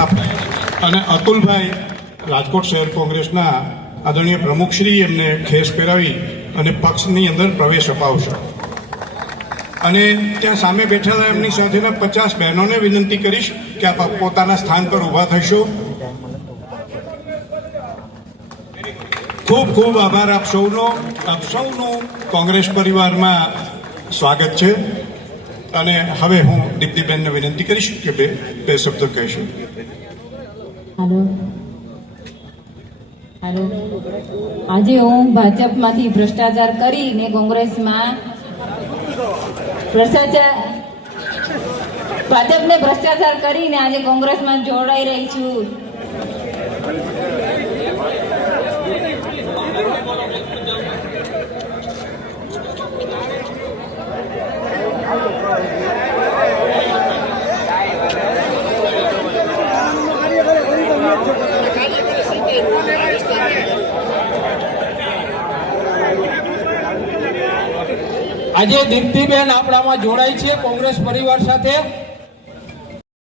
આપણે અને અતુલભાઈ રાજકોટ શહેર કોંગ્રેસના આદરણીય પ્રમુખશ્રી એમને ખેસ પહેરાવી અને પક્ષની અંદર પ્રવેશ અપાવશે અને ત્યાં સામે બેઠેલા એમની સાથેના પચાસ બહેનોને વિનંતી કરીશ કે આપ પોતાના સ્થાન પર ઊભા થશો ખૂબ ખૂબ આભાર આપ સૌનો આપ સૌનું કોંગ્રેસ પરિવારમાં સ્વાગત છે અને હવે હું દીપ્તિબેનને વિનંતી કરીશ કે બે બે શબ્દ કહેશું આજે હું ભાજપમાંથી ભ્રષ્ટાચાર કરીને કોંગ્રેસમાં ભ્રષ્ટાચાર ભાજપને ભ્રષ્ટાચાર કરીને આજે કોંગ્રેસમાં જોડાઈ રહી છું આજે દીપ્તિબેન આપણામાં જોડાય છે કોંગ્રેસ પરિવાર સાથે